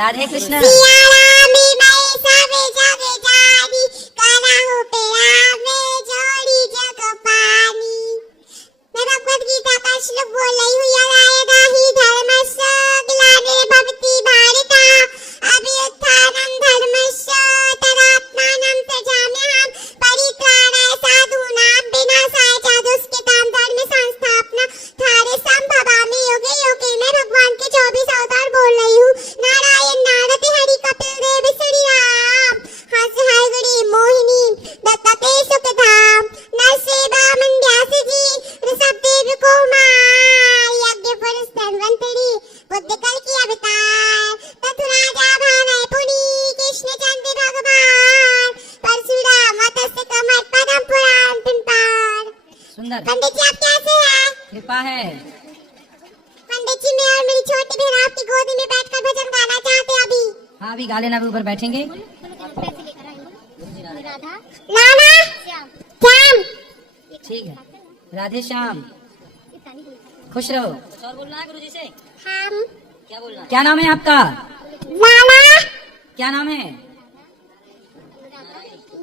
राधे कृष्ण। मैं भगवत गीता का श्लोक बोल रही हूँ। यदा हि धर्मस्य ग्लानिर्भवति भारत अभ्युत्थानं धर्मस्य तदात्मानं सृजाम्यहं परित्राणाय साधूनां विनाशाय च दुष्कृतां धर्म संस्थापनार्थाय संभवामि युगे युगे। मैं भगवान के 24 अवतार बोल रही हूँ। नारायण नारद हरि कपिल देव श्री राम हंस हरि मोहिनी दत्तते सुखधाम नरसेवा मंड्यास जी ऋषभदेव को यज्ञ पुरुष धन्वंतरी बुद्ध कल की अवतार तथा राजा भावै पुनी कृष्ण चंद्र भगवान परशुराम मत्स्य कमर पदम पुराण पिंपार। सुंदर। पंडित जी आप कैसे हैं? कृपा है। पंडित जी मैं और मेरी छोटी बहन आपकी गोदी में बैठकर भजन गाना चाहते हैं अभी। हाँ अभी गा लेना, अभी ऊपर बैठेंगे। लाला श्याम ठीक है। राधे श्याम खुश रहो। और बोलना है गुरुजी से। हम क्या बोलना है? क्या नाम है आपका? लाला क्या नाम है?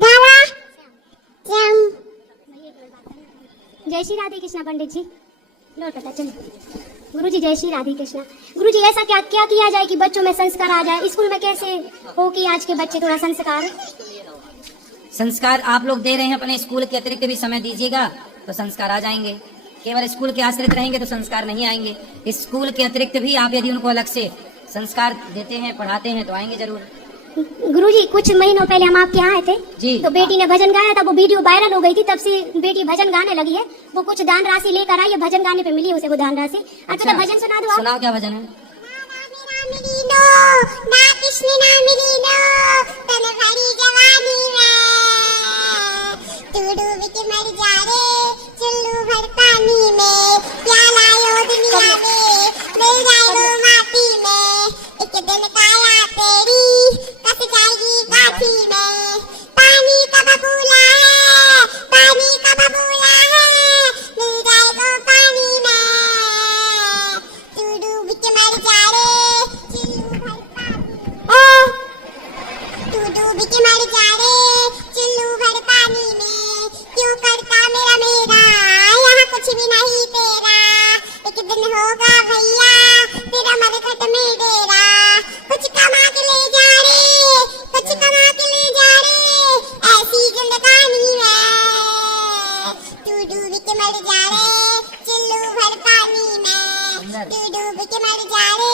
लाला श्याम। जय श्री राधे कृष्णा। पंडित जी लो पता चलो। गुरु जी जय श्री राधे कृष्णा। गुरु जी ऐसा क्या क्या किया जाए कि बच्चों में संस्कार आ जाए? स्कूल में कैसे हो कि आज के बच्चे थोड़ा संस्कार आप लोग दे रहे हैं, अपने स्कूल के अतिरिक्त भी समय दीजिएगा तो संस्कार आ जाएंगे। केवल स्कूल के आश्रित रहेंगे तो संस्कार नहीं आएंगे। स्कूल के अतिरिक्त भी आप यदि उनको अलग से संस्कार देते हैं, पढ़ाते हैं तो आएंगे जरूर। गुरु जी कुछ महीनों पहले हम आपके यहाँ आए थे जी। तो बेटी ने भजन गाया था, वो वीडियो वायरल हो गई थी, तब से बेटी भजन गाने लगी है। वो कुछ दान राशि लेकर आई है, भजन गाने पे मिली उसे वो दान राशि। अच्छा भजन सुना दो आप। सुनाओ क्या भजन है? ना कृष्ण ना मिलीनो तन भरी जवानी में तू डूब के मर जा रे चुल्लू भर पानी में क्या लायो दुनिया में मिल जाए वो माटी में एक दिन काया तेरी कस जाएगी काठी में पानी का बबूला है पानी का बबूला है मिल जाए वो पानी में तू डूब के मर जा रे तू डूब के मर जा रे चुल्लू भर पानी में क्यों करता मेरा मेरा यहाँ कुछ भी नहीं तेरा एक दिन होगा भैया तेरा मरघट में डेरा कुछ कमा के ले जा रे कुछ कमा के ले जा रे ऐसी जिंदगानी में तू डूब के मर जा रे चुल्लू भर पानी में तू डूब के मर जा रे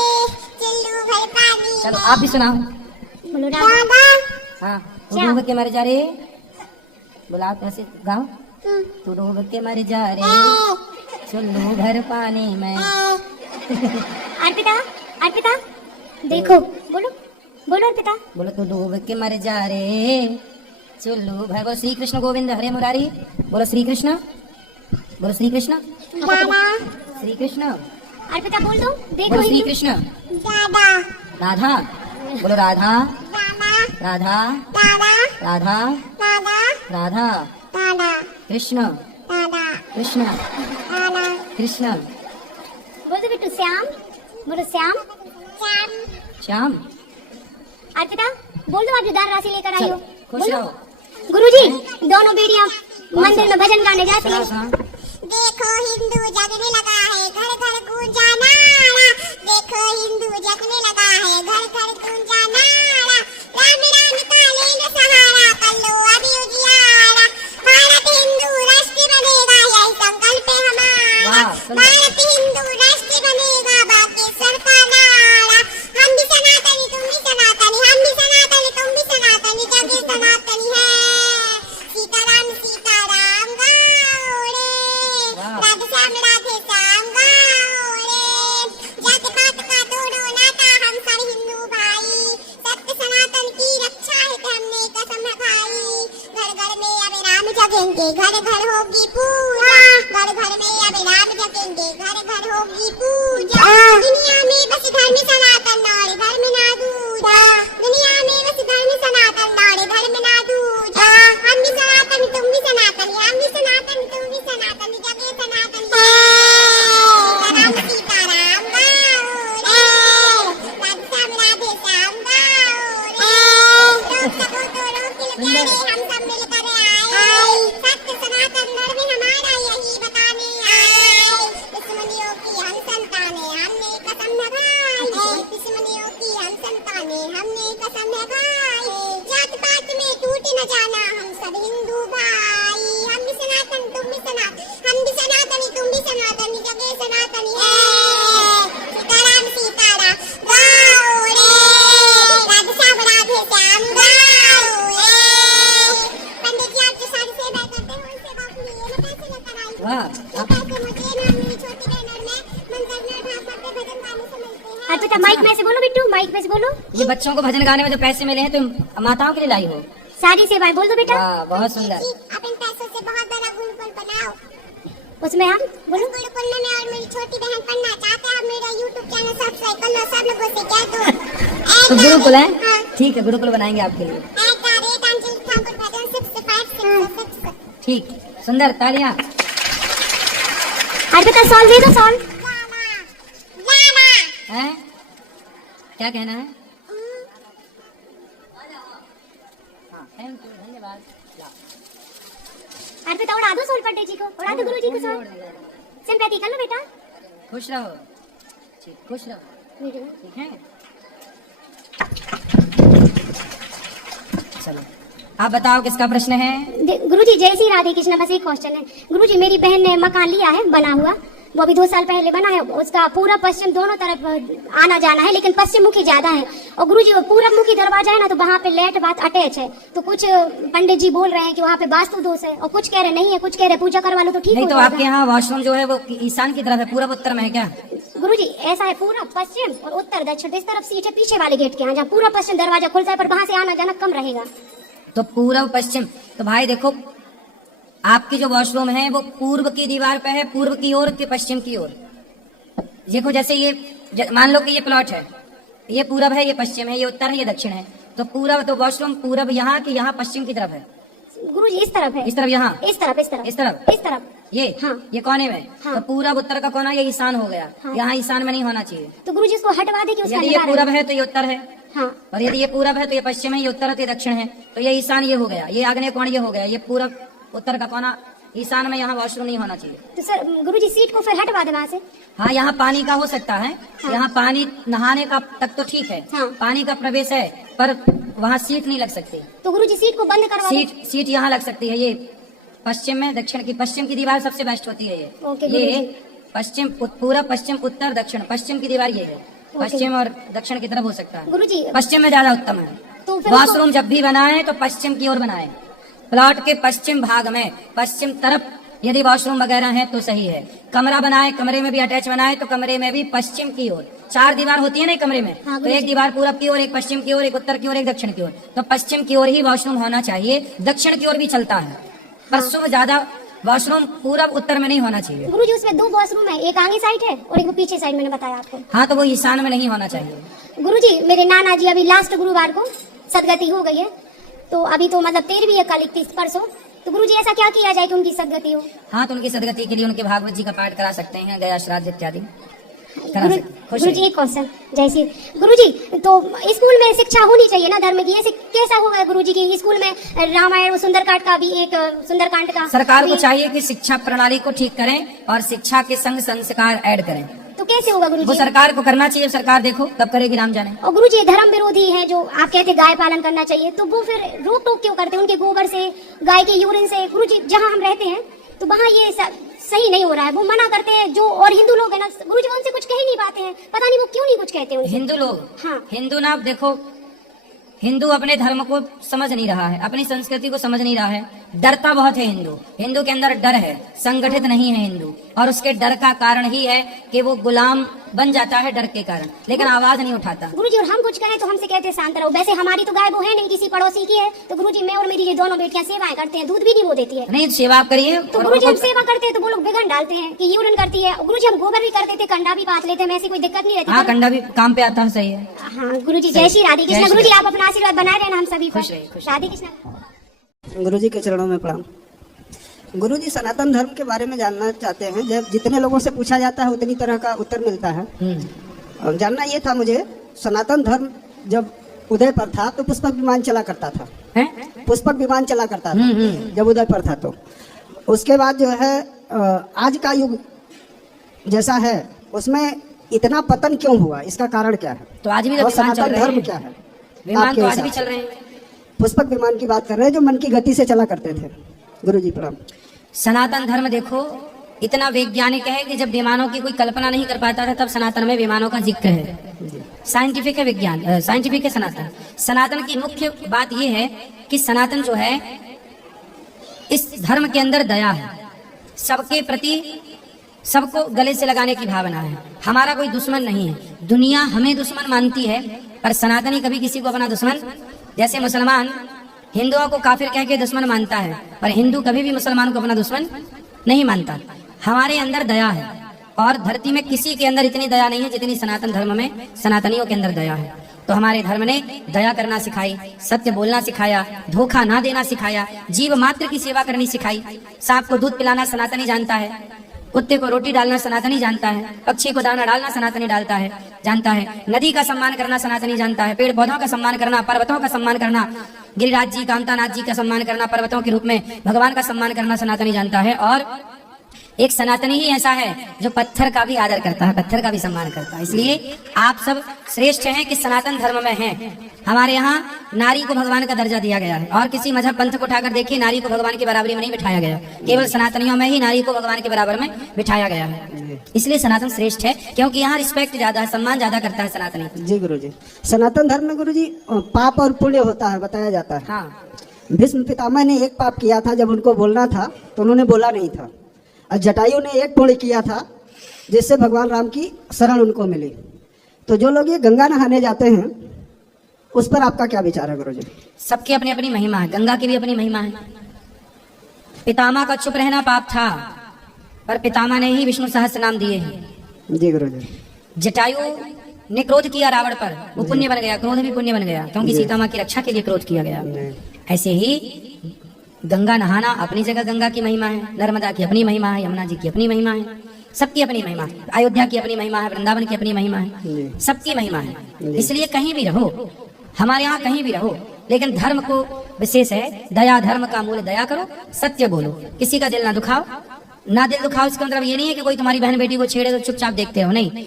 चुल्लू भर पानी में। चलो आप भी सुनाओ। बोलो राधा हाँ तू डूब के मर जा रे। बोला आप कैसे गाओ? तू डूब के मर जा रे चुल्लू भर पानी में। अर्पिता अर्पिता देखो बोलो बोलो अर्पिता। बोलो तू डूब के मर जा रे चुल्लू भर। बोलो श्री कृष्ण गोविंद हरे मुरारी। बोलो श्री कृष्ण। बोलो श्री कृष्ण। श्री कृष्ण। अर्पिता बोल दो। देखो बोलो श्री कृष्ण। दादा राधा। बोलो राधा दादा राधा दादा राधा दादा राधा दादा कृष्ण दादा कृष्ण दादा कृष्ण। बोल दो बिट्टू श्याम। बोलो श्याम श्याम श्याम। अर्पिता बोल दो आप जो दान राशि लेकर आई हो। खुश बोलो। रहो। गुरुजी दोनों बेटियां मंदिर में भजन गाने जाती हैं। देखो हिंदू जगने लगा है घर घर गूंजा नारा देखो हिंदू जगने लगा है घर घर गूंजा नारा राम राम का ले लो सहारा कर लो अभी उजियारा भारत हिंदू राष्ट्र बनेगा यही संकल्प है हमारा भारत हिंदू राष्ट्र बनेगा बाकी सबका नारा हम भी सनातनी तुम भी सनातनी हम भी सनातनी तुम भी सनातनी जग सनातनी है सीताराम सीताराम गाओ रे राधे श्याम गाओ रे कसम है भाई, दुश्मनियों की हम संतानें, हमने कसम है भाई, जात पात में टूट न जाना, हम सब हिंदू भाई, हम भी सनातन तुम भी सनातन, हम भी सनातनी तुम भी सनातनी, जगह सनातनी है। सीताराम सीताराम गाओ रे, राधे श्याम राधे श्याम गाओ रे। पंडित जी आप जो सारी सेवा करते हैं उन सेवा के लिए मैं पैसे लेकर आई हूँ। वाह, ये पैसे मुझे ना मेरी छोटी बहन और मैं मंदिर में ढाबा पे भजन गाने से मिलते हैं। अर्पिता माइक में से बोलो बिट्टू, माइक में से बोलो। ये बच्चों को भजन गाने में जो पैसे मिले हैं तुम माताओं के लिए लाई हो। सारी सेवाएं बोल दो बेटा। वाह, बहुत सुंदर। जी, आप इन पैसों से बहुत बड़ा गुरुकुल बनाओ। उसमें हम बोलो। उस गुरुकुल में मैं और मेरी छोटी बहन पढ़ना चाहते हैं। आप मेरा YouTube चैनल सब्सक्राइब कर लो, सब लोगों से कह दो। तो गुरुकुल है, हाँ। ठीक है, गुरुकुल बनाएंगे आपके लिए। अंजलि ठाकुर भजन 65666। ठीक, सुंदर, तालियां। अर्पिता सॉल्व दे दो, सॉल्व। लाला हैं? क्या कहना है? हाँ, थैंक यू, धन्यवाद। अर्पिता उड़ा दो सोल पंडित जी को, उड़ा दो गुरु जी को सोल। सिंपैथी कर लो बेटा। खुश रहो, ठीक, खुश रहो, वीडियो। ठीक है। चलो, आप बताओ किसका प्रश्न है? गुरुजी जय श्री राधे कृष्ण। बस एक क्वेश्चन है गुरुजी, मेरी बहन ने मकान लिया है बना हुआ, वो अभी 2 साल पहले बना है। उसका पूरा पश्चिम दोनों तरफ आना जाना है, लेकिन पश्चिम मुखी ज्यादा है। और गुरुजी वो पूरब मुखी दरवाजा है ना, तो वहाँ पे लेट बात अटैच है। तो कुछ पंडित जी बोल रहे हैं कि वहाँ पे वास्तु दोष है, और कुछ कह रहे नहीं है, कुछ कह रहे पूजा करवा लो तो ठीक नहीं हो तो जाएगा। आपके यहाँ वॉशरूम जो है वो ईशान की तरफ है, पूरब उत्तर में है क्या? गुरुजी ऐसा है, पूरा पश्चिम और उत्तर दक्षिण, इस तरफ सीट है पीछे वाले गेट के यहाँ, जहाँ पूरा पश्चिम दरवाजा खुलता है, पर वहाँ से आना जाना कम रहेगा। तो पूरब पश्चिम, तो भाई देखो आपकी जो वॉशरूम है वो पूर्व की दीवार पे है, पूर्व की ओर कि पश्चिम की ओर? देखो जैसे ये मान लो कि ये प्लॉट है, ये पूरब है, ये पश्चिम है, ये उत्तर है, ये दक्षिण है। तो पूरब, तो वॉशरूम पूरब यहाँ कि यहाँ पश्चिम की तरफ है? गुरुजी इस तरफ है, इस तरफ, यहाँ इस तरफ, इस तरफ, इस तरफ, इस तरफ। ये हाँ। ये कोने में। हाँ। तो पूरब उत्तर का कोना ये ईशान हो गया। हाँ। यहाँ ईशान में नहीं होना चाहिए। तो गुरुजी इसको हटवा दे कि उसका यदि ये निवारण। पूरब है तो ये उत्तर है, हाँ और यदि ये पूरब है तो ये पश्चिम है, ये उत्तर है तो ये दक्षिण है। तो ये ईशान ये हो गया, ये आग्नेय कोण ये हो गया, ये पूरब उत्तर का कोना ईशान में, यहाँ वॉशरूम नहीं होना चाहिए। तो सर गुरुजी सीट को फिर हटवा दे वहाँ से। हाँ, यहाँ पानी का हो सकता है। हाँ। यहाँ पानी नहाने का तक तो ठीक है। हाँ। पानी का प्रवेश है, पर वहाँ सीट नहीं लग सकती। तो गुरुजी सीट को बंद करवा दे। सीट यहाँ लग सकती है। ये पश्चिम में, दक्षिण की, पश्चिम की दीवार सबसे बेस्ट होती है। ओके, ये गुरुजी। पश्चिम, पूरब, पश्चिम, उत्तर, दक्षिण, पश्चिम की दीवार ये है। पश्चिम और दक्षिण की तरफ हो सकता है। गुरुजी पश्चिम में ज्यादा उत्तम है। तो फिर वॉशरूम जब भी बनाए तो पश्चिम की ओर बनाए। प्लॉट के पश्चिम भाग में, पश्चिम तरफ यदि वॉशरूम वगैरह है तो सही है। कमरा बनाए, कमरे में भी अटैच बनाए तो कमरे में भी पश्चिम की ओर। 4 दीवार होती है ना कमरे में, हाँ, तो एक दीवार पूरब की ओर, एक पश्चिम की ओर, एक उत्तर की ओर, एक दक्षिण की ओर। तो पश्चिम की ओर ही वॉशरूम होना चाहिए। दक्षिण की ओर भी चलता है, पर शुभ ज्यादा वॉशरूम पूरब उत्तर में नहीं होना चाहिए। गुरुजी उसमें 2 वॉशरूम है, एक आगे साइड है और एक वो पीछे साइड, मैंने बताया आपको। हाँ, तो वो ईशान में नहीं होना चाहिए। गुरुजी मेरे नाना जी अभी लास्ट गुरुवार को सदगति हो गई है, तो अभी तो मतलब 13वीं है, कल 31 परसों। तो गुरुजी ऐसा क्या किया जाए कि उनकी सदगति हो? हाँ, तो उनकी सदगति के लिए उनके भागवत जी का पाठ करा सकते हैं, गया श्राद्ध इत्यादि करा गुरु, सकते। खुश गुरुजी रहिए। एक क्वेश्चन जैसे गुरुजी, तो स्कूल में शिक्षा होनी चाहिए ना धर्म की, ऐसे कैसा होगा गुरुजी की स्कूल में रामायण और सुंदरकांड का भी एक सुंदरकांड का सरकार को भी- चाहिए कि शिक्षा प्रणाली को ठीक करें और शिक्षा के संग संस्कार ऐड करें। तो कैसे होगा वो गुरुजी? सरकार को करना चाहिए। सरकार देखो कब करेगी, राम जाने। और गुरुजी धर्म विरोधी है जो आप कहते हैं गाय पालन करना चाहिए, तो वो फिर रोक टोक क्यों करते हैं? उनके गोबर से, गाय के यूरिन से, गुरुजी जहाँ हम रहते हैं तो वहाँ ये सही नहीं हो रहा है, वो मना करते हैं। जो और हिंदू लोग है ना गुरुजी, उनसे कुछ कह ही नहीं पाते हैं, पता नहीं वो क्यों नहीं कुछ कहते हैं। हिंदू लोग, हाँ। हिंदू ना, देखो हिंदू अपने धर्म को समझ नहीं रहा है, अपनी संस्कृति को समझ नहीं रहा है, डरता बहुत है हिंदू। हिंदू के अंदर डर है, संगठित नहीं है हिंदू, और उसके डर का कारण ही है कि वो गुलाम बन जाता है डर के कारण, लेकिन आवाज नहीं उठाता। गुरुजी और हम कुछ कहें तो हमसे कहते हैं शांत रहो। वैसे हमारी तो गाय वो है नहीं, किसी पड़ोसी की है। तो गुरुजी मैं और मेरी ये दोनों बेटियां सेवाएं करते हैं, दूध भी नहीं वो देती है। नहीं, सेवा आप करिए। तो गुरुजी हम सेवा करते हैं तो वो लोग विघन डालते हैं कि यूरिन करती है। गुरुजी हम गोबर भी करते थे, कंडा भी पाथ लेते हैं, ऐसी कोई दिक्कत नहीं रहती। हाँ, कंडा भी काम पे आता है, सही है। हाँ गुरुजी जय श्री राधे कृष्ण। जय श्री गुरुजी आप अपना आशीर्वाद बनाए रहना हम सभी पर। खुश रहिए, खुश राधे कृष्ण। गुरुजी के चरणों में प्रणाम। गुरुजी सनातन धर्म के बारे में जानना चाहते हैं। जब जितने लोगों से पूछा जाता है उतनी तरह का उत्तर मिलता है। और जानना ये था मुझे, सनातन धर्म जब उदय पर था तो पुष्पक विमान चला करता था, हैं? पुष्पक विमान चला करता था जब उदय पर था। तो उसके बाद जो है आज का युग जैसा है उसमें इतना पतन क्यों हुआ, इसका कारण क्या है? तो आज भी तो और विमान चल सनातन रहे धर्म हैं। क्या है? विमान आपके तो आज हिसाब भी से। चल रहे हैं। पुष्पक विमान की बात कर रहे हैं जो मन की गति से चला करते थे। गुरुजी प्रणाम। सनातन धर्म देखो इतना वैज्ञानिक है कि जब विमानों की कोई कल्पना नहीं कर पाता था तब सनातन में विमानों का जिक्र है। साइंटिफिक है विज्ञान, साइंटिफिक है सनातन। सनातन की मुख्य बात यह है कि सनातन जो है इस धर्म के अंदर दया है, सबके प्रति सबको गले से लगाने की भावना है। हमारा कोई दुश्मन नहीं है। दुनिया हमें दुश्मन मानती है पर सनातनी कभी किसी को अपना दुश्मन, जैसे मुसलमान हिंदुओं को काफिर कह के दुश्मन मानता है पर हिंदू कभी भी मुसलमान को अपना दुश्मन नहीं मानता। हमारे अंदर दया है और धरती में किसी के अंदर इतनी दया नहीं है जितनी सनातन धर्म में सनातनियों के अंदर दया है। तो हमारे धर्म ने दया करना सिखाई, सत्य बोलना सिखाया, धोखा ना देना सिखाया, जीव मात्र की सेवा करनी सिखाई। सांप को दूध पिलाना सनातनी जानता है, कुत्ते को रोटी डालना सनातनी जानता है, पक्षी को दाना डालना सनातनी जानता है, नदी का सम्मान करना सनातनी जानता है, पेड़ पौधों का सम्मान करना, पर्वतों का सम्मान करना, गिरिराज जी कामतानाथ जी का सम्मान करना, पर्वतों के रूप में भगवान का सम्मान करना सनातनी जानता है। और एक सनातनी ही ऐसा है जो पत्थर का भी आदर करता है, पत्थर का भी सम्मान करता है। इसलिए आप सब श्रेष्ठ हैं कि सनातन धर्म में हैं। हमारे यहाँ नारी को भगवान का दर्जा दिया गया है और किसी मजहब पंथ को उठाकर देखिए नारी को भगवान की बराबरी में नहीं बिठाया गया, केवल सनातनियों में ही नारी को भगवान के बराबर में बिठाया गया है। इसलिए सनातन श्रेष्ठ है क्योंकि यहाँ रिस्पेक्ट ज्यादा है, सम्मान ज्यादा करता है सनातनी। जी गुरुजी, सनातन धर्म में गुरुजी पाप और पुण्य होता है, बताया जाता है। हाँ, भीष्म पितामह ने एक पाप किया था, जब उनको बोलना था तो उन्होंने बोला नहीं था। और जटायु ने एक पुण्य किया था जिससे भगवान राम की शरण उनको मिली। तो जो लोग ये गंगा नहाने जाते हैं उस पर आपका क्या विचार है गुरुजी? सबकी अपनी अपनी महिमा है, गंगा की भी अपनी महिमा है। पितामह का चुप रहना पाप था पर पितामह ने ही विष्णु सहस्त्र नाम दिए हैं। जी गुरुजी। जटायु ने क्रोध किया रावण पर, वो पुण्य बन गया, क्रोध भी पुण्य बन गया क्योंकि सीता माँ की रक्षा के लिए क्रोध किया गया। ऐसे ही गंगा नहाना अपनी जगह गंगा की महिमा है, नर्मदा की अपनी महिमा है, यमुना जी की अपनी महिमा है, सबकी अपनी महिमा है, अयोध्या की अपनी महिमा है, वृंदावन की अपनी महिमा है, सबकी महिमा है। इसलिए कहीं भी रहो, हमारे यहाँ कहीं भी रहो, लेकिन धर्म को विशेष है, दया धर्म का मूल दया करो, सत्य बोलो, किसी का दिल ना दुखाओ। ना दिल दुखाओ इसका मतलब ये नहीं है कि कोई तुम्हारी बहन बेटी को छेड़े तो चुपचाप देखते हो, नहीं।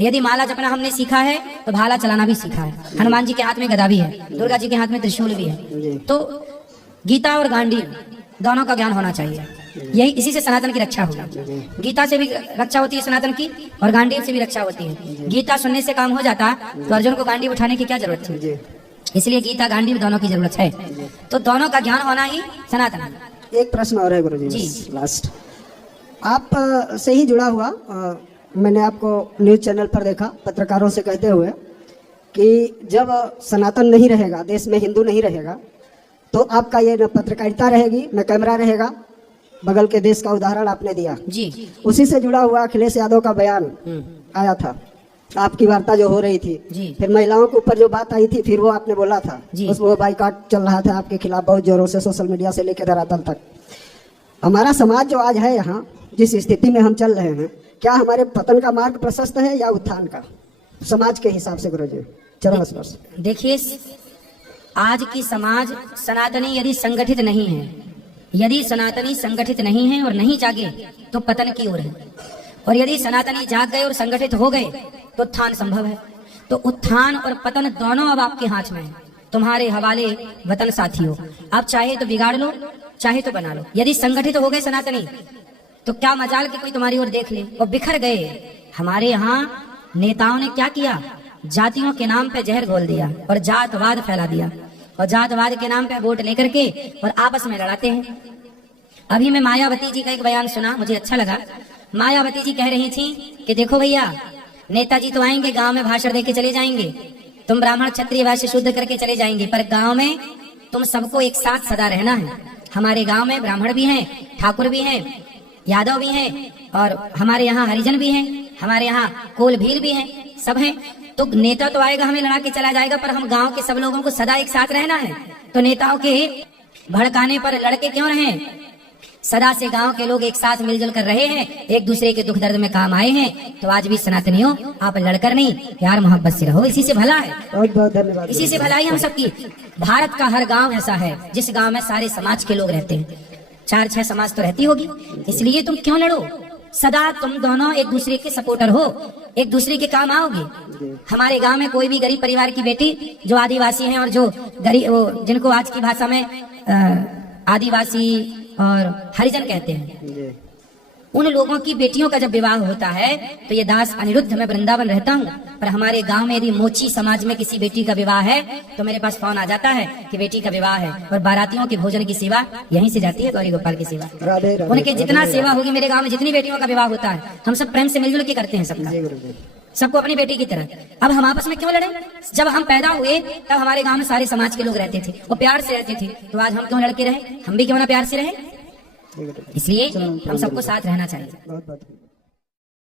यदि माला जपना हमने सीखा है तो भाला चलाना भी सीखा है। हनुमान जी के हाथ में गदा भी है, दुर्गा जी के हाथ में त्रिशूल भी है। तो गीता और गांडीव दोनों का ज्ञान होना चाहिए, यही इसी से सनातन की रक्षा होगी। गीता से भी रक्षा होती है सनातन की और गांडीव से भी रक्षा होती है। गीता सुनने से काम हो जाता तो अर्जुन को गांडीव उठाने की क्या जरूरत थी? इसलिए गीता गांडीव दोनों की जरूरत है, तो दोनों का ज्ञान होना ही सनातन है। एक प्रश्न और है गुरुजी जी। लास्ट, आप से ही जुड़ा हुआ मैंने आपको न्यूज चैनल पर देखा पत्रकारों से कहते हुए कि जब सनातन नहीं रहेगा, देश में हिंदू नहीं रहेगा, तो आपका ये न पत्रकारिता रहेगी न कैमरा रहेगा। बगल के देश का उदाहरण आपने दिया जी। उसी से जुड़ा हुआ अखिलेश यादव का बयान आया था, आपकी वार्ता जो हो रही थी जी। फिर महिलाओं के ऊपर जो बात आई थी फिर वो आपने बोला था जी। उसमें वो बाइकाट चल रहा था आपके खिलाफ बहुत जोरों से, सोशल मीडिया से लेकर धरातल तक। हमारा समाज जो आज है, यहाँ जिस स्थिति में हम चल रहे हैं, क्या हमारे पतन का मार्ग प्रशस्त है या उत्थान का, समाज के हिसाब से गुरुजी? चरण स्पर्श। देखिए, आज की समाज सनातनी यदि संगठित नहीं है, यदि सनातनी संगठित नहीं है और नहीं जागे तो पतन की ओर है, और यदि सनातनी जाग गए और संगठित हो गए तो उत्थान संभव है। तो उत्थान और पतन दोनों अब आपके हाथ में है, तुम्हारे हवाले वतन साथियों। आप चाहे तो बिगाड़ लो, चाहे तो बना लो। यदि संगठित हो गए सनातनी तो क्या मजाल कि कोई तुम्हारी ओर देख ले, और बिखर गए। हमारे यहाँ नेताओं ने क्या किया, जातियों के नाम पे जहर घोल दिया और जातवाद फैला दिया, और जातवाद के नाम पे वोट लेकर के और आपस में लड़ाते हैं। अभी मैं मायावती जी का एक बयान सुना, मुझे अच्छा लगा। मायावती जी कह रही थी कि देखो भैया, नेताजी तो आएंगे, गांव में भाषण देके चले जाएंगे, तुम ब्राह्मण क्षत्रिय वैश्य शुद्ध करके चले जाएंगे, पर गांव में तुम सबको एक साथ सदा रहना है। हमारे गांव में ब्राह्मण भी हैं, ठाकुर भी हैं, यादव भी हैं, और हमारे यहाँ हरिजन भी हैं, हमारे यहाँ कोल भील भी हैं, सब हैं। तो नेता तो आएगा हमें लड़ा के चला जाएगा, पर हम गांव के सब लोगों को सदा एक साथ रहना है। तो नेताओं के भड़काने पर लड़के क्यों रहें? सदा से गांव के लोग एक साथ मिलजुल कर रहे हैं, एक दूसरे के दुख दर्द में काम आए हैं। तो आज भी सनातनियों, आप लड़कर नहीं, प्यार मोहब्बत से रहो, इसी से भला है। बहुत बहुत धन्यवाद। इसी से भलाई हम सबकी। भारत का हर गांव ऐसा है जिस गांव में सारे समाज के लोग रहते हैं, 4-6 समाज तो रहती होगी। इसलिए तुम क्यों लड़ो? सदा तुम दोनों एक दूसरे के सपोर्टर हो, एक दूसरे के काम आओगे। हमारे गांव में कोई भी गरीब परिवार की बेटी जो आदिवासी हैं और जो गरीब, जिनको आज की भाषा में आदिवासी और हरिजन कहते हैं, उन लोगों की बेटियों का जब विवाह होता है तो ये दास अनिरुद्ध, मैं वृंदावन रहता हूँ, पर हमारे गांव में यदि मोची समाज में किसी बेटी का विवाह है तो मेरे पास फोन आ जाता है कि बेटी का विवाह है, और बारातियों की भोजन की सेवा यहीं से जाती है, गौरी गोपाल की सेवा। राधे राधे। उनके जितना सेवा होगी मेरे गांव में, जितनी बेटियों का विवाह होता है, हम सब प्रेम से मिलजुल के करते हैं सबका, सबको अपनी बेटी की तरह। अब हम आपस में क्यों लड़े? जब हम पैदा हुए तब हमारे गांव में सारे समाज के लोग रहते थे, वो प्यार से रहते थे, तो आज हम क्यों लड़के रहे? हम भी क्यों ना प्यार से रहे? इसलिए हम सबको साथ रहना चाहिए। बहुत बहुत